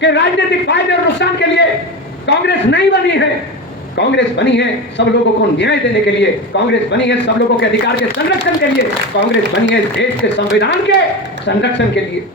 कि राजनीतिक फायदे और नुकसान के लिए कांग्रेस नहीं बनी है। कांग्रेस बनी है सब लोगों को न्याय देने के लिए, कांग्रेस बनी है सब लोगों के अधिकार के संरक्षण के लिए, कांग्रेस बनी है देश के संविधान के संरक्षण के लिए।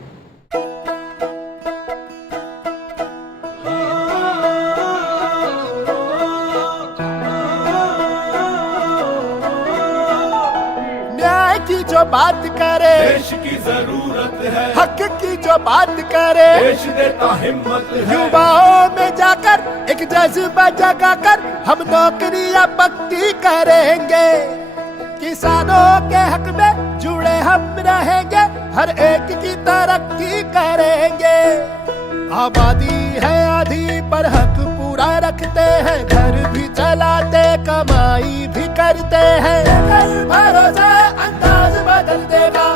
की जो बात करे देश की जरूरत है, हक की जो बात करे देश देता हिम्मत है। युवाओं में जाकर एक जज्बा जगाकर हम नौकरियां पक्की करेंगे। किसानों के हक में जुड़े हम रहेंगे, हर एक की तरक्की करेंगे। आबादी है आधी पर हक पूरा रखते हैं, घर भी चलाते कमाई भी करते हैं। भरोसा अंदाज बदल देगा,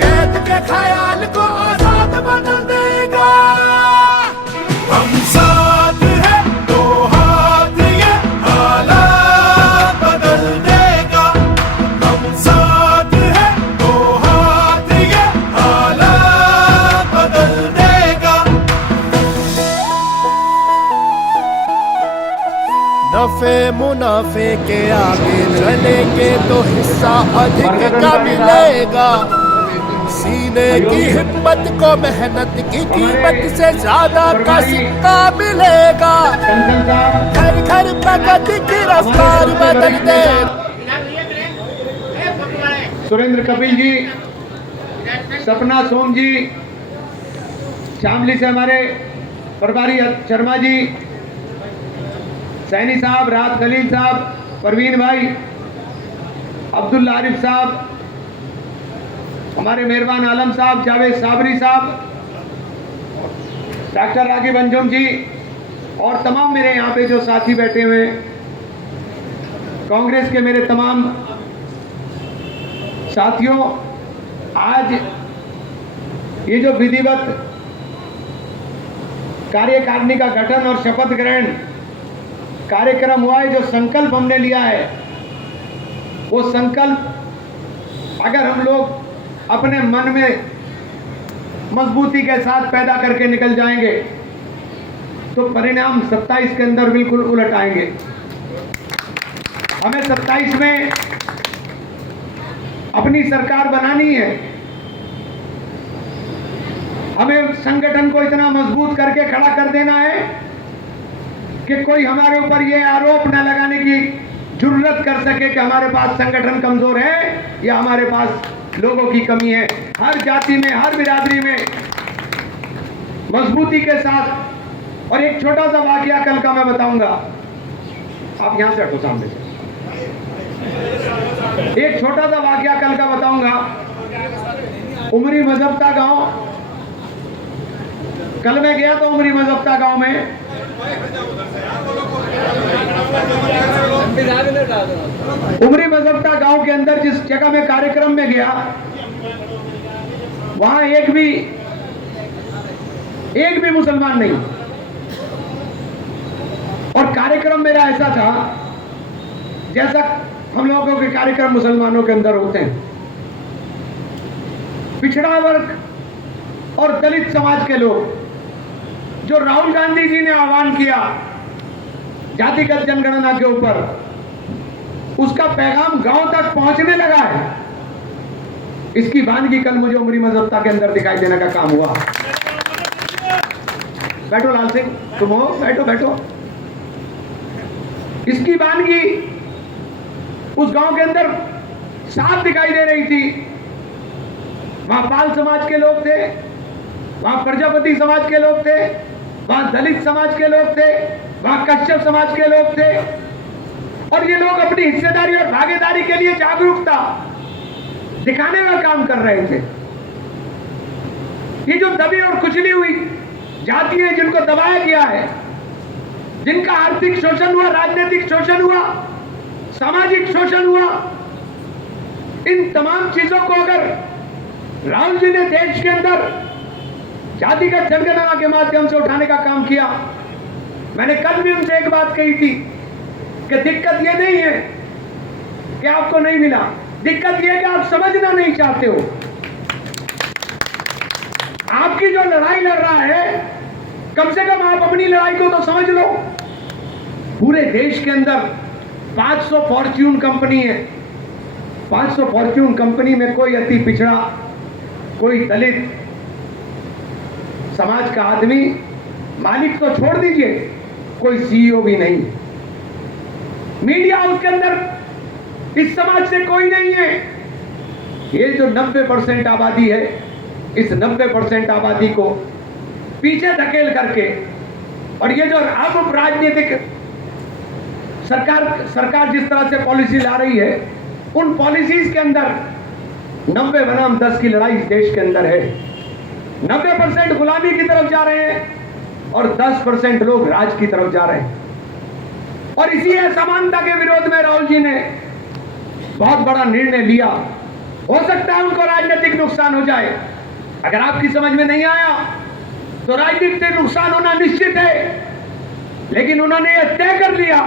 कैद के ख्याल को आजाद बदल देगा। हम साथ हैं तो हाथ ये हालात बदल देगा। हम साथ हैं तो हाथ ये हालात बदल देगा। नफे मुनाफे के आगे चलेंगे तो हिस्सा अधिक का मिलेगा। सीने की हिम्मत को मेहनत की कीमत से ज्यादा का सिक्का मिलेगा। घर घर प्रगति की रफ्तार बदल दे। सुरेंद्र कपिल जी, सपना सोम जी, शामली से हमारे प्रभारी शर्मा जी, सैनी साहब, राहत खलील साहब, परवीन भाई, अब्दुल्ला आरिफ साहब, हमारे मेहरबान आलम साहब, जावेद साबरी साहब, डॉक्टर रागिब अंजुम जी और तमाम मेरे यहाँ पे जो साथी बैठे हुए, कांग्रेस के मेरे तमाम साथियों, आज ये जो विधिवत कार्यकारिणी का गठन और शपथ ग्रहण कार्यक्रम हुआ है, जो संकल्प हमने लिया है, वो संकल्प अगर हम लोग अपने मन में मजबूती के साथ पैदा करके निकल जाएंगे तो परिणाम 27 के अंदर बिल्कुल उलट आएंगे। हमें 27 में अपनी सरकार बनानी है। हमें संगठन को इतना मजबूत करके खड़ा कर देना है कि कोई हमारे ऊपर ये आरोप न लगाने की जुर्रत कर सके कि हमारे पास संगठन कमजोर है या हमारे पास लोगों की कमी है। हर जाति में, हर बिरादरी में मजबूती के साथ। और एक छोटा सा वाकया कल का मैं बताऊंगा, आप यहां से हटो सामने से। एक छोटा सा वाकया कल का बताऊंगा। उमरी मजफ्ता गांव, कल मैं गया तो उमरी मजफ्ता गांव में उमरी मजफ्ता गांव के अंदर जिस जगह में कार्यक्रम में गया, वहां एक भी मुसलमान नहीं। और कार्यक्रम मेरा ऐसा था जैसा हम लोगों के कार्यक्रम मुसलमानों के अंदर होते हैं। पिछड़ा वर्ग और दलित समाज के लोग, जो राहुल गांधी जी ने आह्वान किया जातिगत जनगणना के ऊपर, उसका पैगाम गांव तक पहुंचने लगा है। इसकी वानगी कल मुझे उमरी मजफ्ता के अंदर दिखाई देने का काम हुआ। बैठो लाल सिंह, तुम हो, बैठो बैठो। इसकी वानगी उस गांव के अंदर साफ दिखाई दे रही थी। वहां पाल समाज के लोग थे, वहां प्रजापति समाज के लोग थे, वहां दलित समाज के लोग थे, वहां कश्यप समाज के लोग थे। और ये लोग अपनी हिस्सेदारी और भागीदारी के लिए जागरूकता दिखाने का काम कर रहे थे। ये जो दबी और कुचली हुई जातियां, जिनको दबाया गया है, जिनका आर्थिक शोषण हुआ, राजनीतिक शोषण हुआ, सामाजिक शोषण हुआ, इन तमाम चीजों को अगर राहुल जी ने देश के अंदर जातिगत जनगणना के माध्यम से उठाने का काम किया। मैंने कल भी उनसे एक बात कही थी कि दिक्कत ये नहीं है कि आपको नहीं मिला, दिक्कत ये है कि आप समझना नहीं चाहते हो। आपकी जो लड़ाई लड़ रहा है, कम से अपनी लड़ाई को तो समझ लो। पूरे देश के अंदर 500 फॉर्च्यून कंपनी है। 500 फॉर्च्यून कंपनी में कोई अति पिछड़ा, कोई दलित समाज का आदमी, मालिक तो छोड़ दीजिए, कोई सीईओ भी नहीं। मीडिया हाउस के अंदर इस समाज से कोई नहीं है। ये जो 90% आबादी है, इस 90% आबादी को पीछे धकेल करके, और ये जो अब राजनीतिक सरकार जिस तरह से पॉलिसी ला रही है, उन पॉलिसीज के अंदर 90 बनाम 10 की लड़ाई इस देश के अंदर है। 90% गुलामी की तरफ जा रहे हैं और 10% लोग राज की तरफ जा रहे हैं। और इसी असमानता के विरोध में राहुल जी ने बहुत बड़ा निर्णय लिया। हो सकता है उनको राजनीतिक नुकसान हो जाए। अगर आपकी समझ में नहीं आया तो राजनीतिक नुकसान होना निश्चित है, लेकिन उन्होंने यह तय कर लिया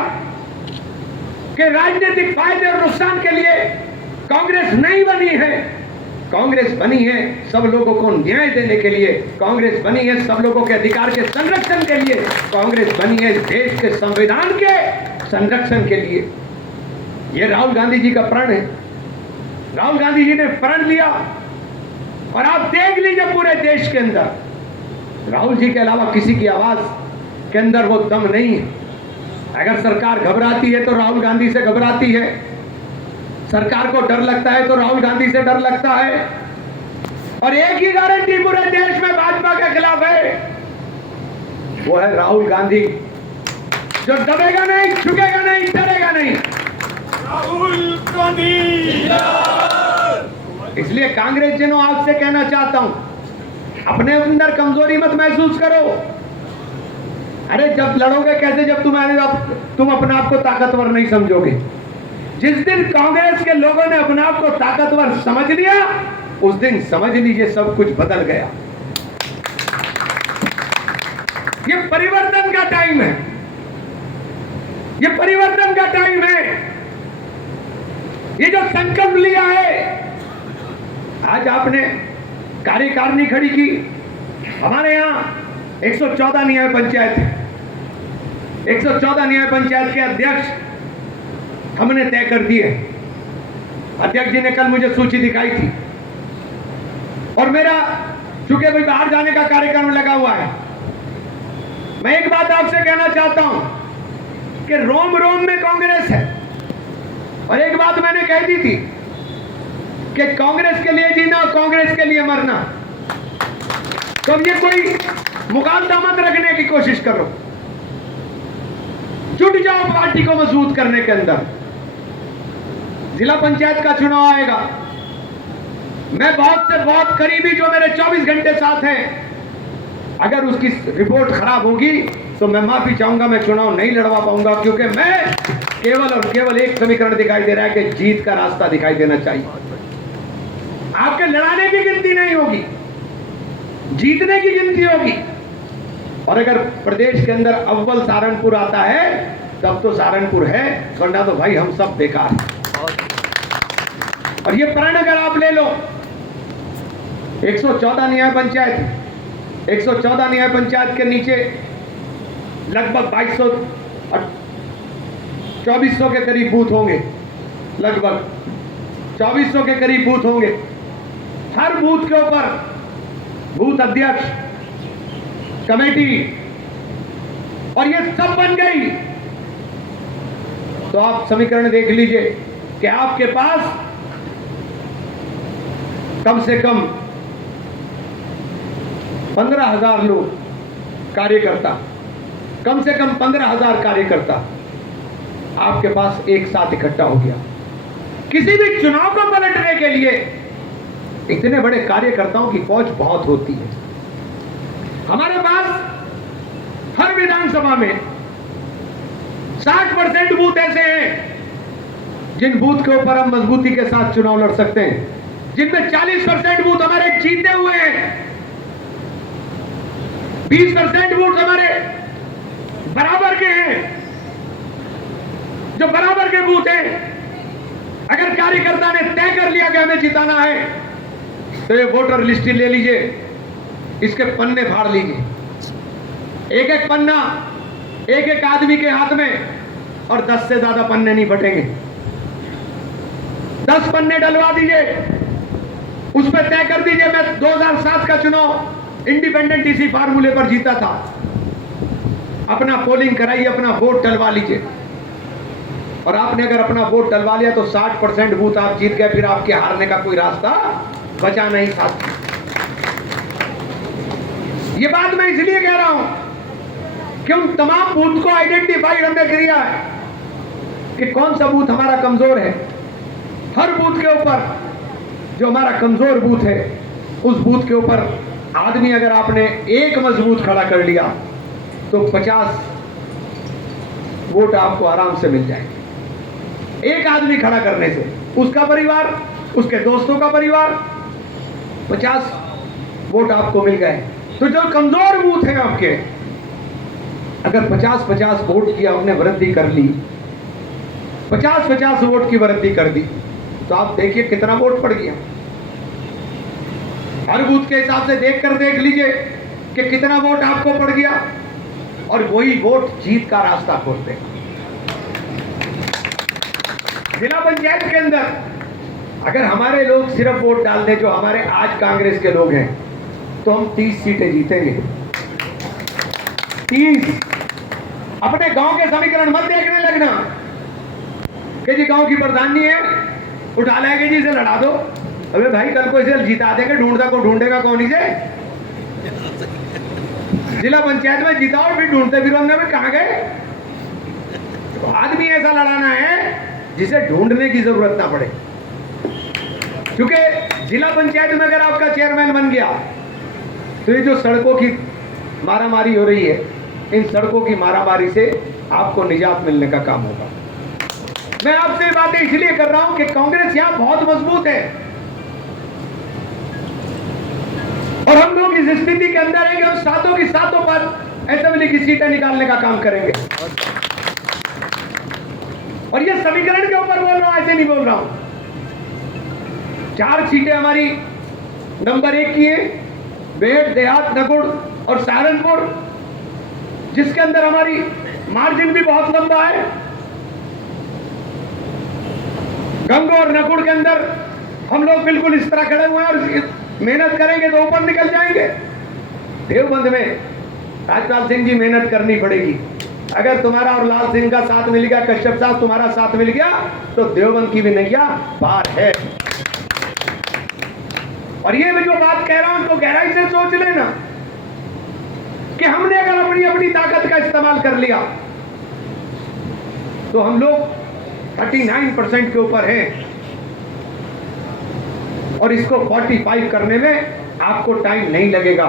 कि राजनीतिक फायदे और नुकसान के लिए कांग्रेस नहीं बनी है। कांग्रेस बनी है सब लोगों को न्याय देने के लिए। कांग्रेस बनी है सब लोगों के अधिकार के संरक्षण के लिए। कांग्रेस बनी है देश के संविधान के संरक्षण के लिए। यह राहुल गांधी जी का प्रण है। राहुल गांधी जी ने प्रण लिया और आप देख लीजिए पूरे देश के अंदर राहुल जी के अलावा किसी की आवाज के अंदर वो दम नहीं है। अगर सरकार घबराती है तो राहुल गांधी से घबराती है। सरकार को डर लगता है तो राहुल गांधी से डर लगता है। और एक ही गारंटी पूरे देश में भाजपा के खिलाफ है, वो है राहुल गांधी, जो दबेगा नहीं, झुकेगा नहीं, डरेगा नहीं। राहुल गांधी। इसलिए कांग्रेस जनों आपसे कहना चाहता हूं, अपने अंदर कमजोरी मत महसूस करो। अरे जब लड़ोगे कैसे, जब तुम अपने आप को ताकतवर नहीं समझोगे। जिस दिन कांग्रेस के लोगों ने अपने आप को ताकतवर समझ लिया, उस दिन समझ लीजिए सब कुछ बदल गया। ये परिवर्तन का टाइम है। ये परिवर्तन का टाइम है। ये जो संकल्प लिया है, आज आपने कार्यकारिणी खड़ी की। हमारे यहां 114 न्याय पंचायत है। 114 न्याय पंचायत के अध्यक्ष हमने तय कर दिए। अध्यक्ष जी ने कल मुझे सूची दिखाई थी और मेरा चूंकि भाई बाहर जाने का कार्यक्रम लगा हुआ है, मैं एक बात आपसे कहना चाहता हूं कि रोम रोम में कांग्रेस है। और एक बात मैंने कह दी थी कि कांग्रेस के लिए जीना, कांग्रेस के लिए मरना। तो ये कोई मुकाबला मत रखने की कोशिश करो, जुट जाओ पार्टी को मजबूत करने के अंदर। जिला पंचायत का चुनाव आएगा। मैं बहुत से बहुत करीबी जो मेरे 24 घंटे साथ हैं, अगर उसकी रिपोर्ट खराब होगी तो मैं माफी चाहूंगा, मैं चुनाव नहीं लड़वा पाऊंगा, क्योंकि मैं केवल और केवल एक समीकरण दिखाई दे रहा है कि जीत का रास्ता दिखाई देना चाहिए। आपके लड़ाने की गिनती नहीं होगी, जीतने की गिनती होगी। और अगर प्रदेश के अंदर अव्वल सहारनपुर आता है तब तो सहारनपुर है, वरना तो भाई हम सब बेकार हैं। और ये प्रण अगर आप ले लो, 114 न्याय पंचायत, 114 न्याय पंचायत के नीचे लगभग 2200 2400 के करीब बूथ होंगे। लगभग 2400 के करीब बूथ होंगे। हर बूथ के ऊपर बूथ अध्यक्ष, कमेटी, और ये सब बन गई। तो आप समीकरण देख लीजिए कि आपके पास कम से कम 15,000 लोग, कार्यकर्ता, कम से कम 15,000 कार्यकर्ता आपके पास एक साथ इकट्ठा हो गया। किसी भी चुनाव को पलटने के लिए इतने बड़े कार्यकर्ताओं की फौज बहुत होती है। हमारे पास हर विधानसभा में 60% बूथ ऐसे हैं जिन बूथ के ऊपर हम मजबूती के साथ चुनाव लड़ सकते हैं, जिनमें 40% बूथ हमारे जीते हुए हैं, 20% बूथ हमारे बराबर के हैं। जो बराबर के बूथ हैं, अगर कार्यकर्ता ने तय कर लिया कि हमें जिताना है, तो ये वोटर लिस्ट ले लीजिए, इसके पन्ने फाड़ लीजिए। एक एक पन्ना एक एक आदमी के हाथ में, और 10 से ज्यादा पन्ने नहीं फटेंगे। 10 पन्ने डलवा दीजिए, उस पर तय कर दीजिए मैं 2007 का चुनाव इंडिपेंडेंट इसी फार्मूले पर जीता था। अपना पोलिंग कराइए, अपना वोट डलवा लीजिए, और आपने अगर अपना वोट डलवा लिया तो 60% बूथ आप जीत गए, फिर आपके हारने का कोई रास्ता बचा नहीं था। ये बात मैं इसलिए कह रहा हूं कि उन तमाम बूथ को आइडेंटिफाइड हमने किया है कि कौन सा बूथ हमारा कमजोर है। हर बूथ के ऊपर जो हमारा कमजोर बूथ है, उस बूथ के ऊपर आदमी अगर आपने एक मजबूत खड़ा कर लिया तो 50 वोट आपको आराम से मिल जाएंगे। एक आदमी खड़ा करने से उसका परिवार, उसके दोस्तों का परिवार, 50 वोट आपको मिल गए। तो जो कमजोर बूथ है आपके, अगर 50-50 वोट की आपने वृद्धि कर ली, 50-50 वोट की वृद्धि कर दी, तो आप देखिए कितना वोट पड़ गया। हर बूथ के हिसाब से देख लीजिए कि कितना वोट आपको पड़ गया, और वही वोट जीत का रास्ता खोलते हैं। जिला पंचायत के अंदर अगर हमारे लोग सिर्फ वोट डाल दें, जो हमारे आज कांग्रेस के लोग हैं, तो हम 30 सीटें जीतेंगे। 30। अपने गांव के समीकरण मत देखने लगना कि जी गांव की प्रधानी है, उठा लेंगे जी, इसे लड़ा दो। अबे भाई, कल को इसे जिता देंगे, ढूंढेगा कौन इसे। जिला पंचायत में जिताओ, फिर ढूंढते फिर में कहां गए। तो आदमी ऐसा लड़ाना है जिसे ढूंढने की जरूरत ना पड़े। क्योंकि जिला पंचायत में अगर आपका चेयरमैन बन गया, तो ये जो सड़कों की मारामारी हो रही है, इन सड़कों की मारामारी से आपको निजात मिलने का काम होगा। मैं आपसे बातें इसलिए कर रहा हूं कि कांग्रेस यहां बहुत मजबूत है, और हम लोग इस स्थिति के अंदर हैं कि हम सातों की सातों पर असेंबली की सीटें निकालने का काम करेंगे। और ये समीकरण के ऊपर बोल रहा हूं, ऐसे नहीं बोल रहा हूं। 4 सीटें हमारी नंबर 1 की है, बेहट, देहात, नकुड़ और सहारनपुर, जिसके अंदर हमारी मार्जिन भी बहुत लंबा है। गंगो और नकुड़ के अंदर हम लोग बिल्कुल इस तरह खड़े हुए हैं, और मेहनत करेंगे तो ऊपर निकल जाएंगे। देवबंद में राजपाल सिंह जी मेहनत करनी पड़ेगी। अगर तुम्हारा और लाल सिंह का साथ मिल गया, कश्यप साहब तुम्हारा साथ मिल गया, तो देवबंद की भी नैया पार है। और ये मैं जो बात कह रहा हूं, तो गहराई से सोच लेना कि हमने अगर अपनी अपनी ताकत का इस्तेमाल कर लिया, तो हम लोग 39% के ऊपर हैं, और इसको 45 करने में आपको टाइम नहीं लगेगा।